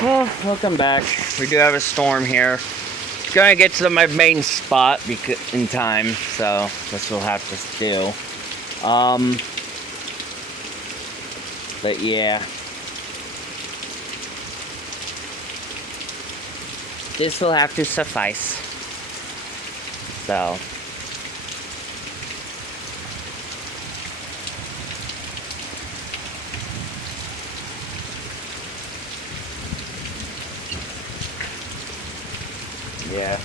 Well, welcome back. We do have a storm here. Gonna get to my main spot in time, so this will have to do. But yeah, this will have to suffice. So. Yeah.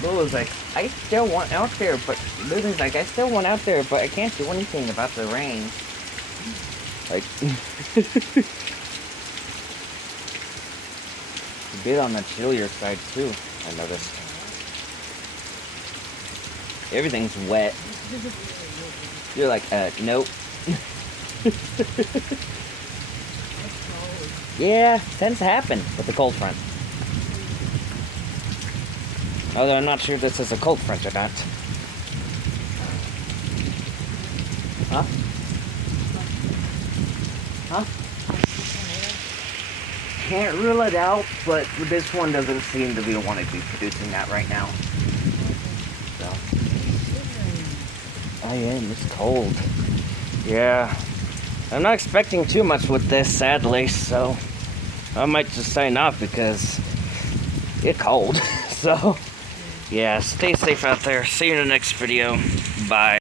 Lulu's like, I still want out there, but Lulu's like, I still want out there, but I can't do anything about the rain. Like, a bit on the chillier side too, I noticed. Everything's wet. You're like, nope. Yeah, tends to happen with the cold front. Although I'm not sure if this is a cold front or not. Huh? Huh? Can't rule it out, but this one doesn't seem to be wanting to be producing that right now. So. I am, it's cold. Yeah. I'm not expecting too much with this, sadly, so I might just sign off because it's cold. So. Yeah, stay safe out there. See you in the next video. Bye.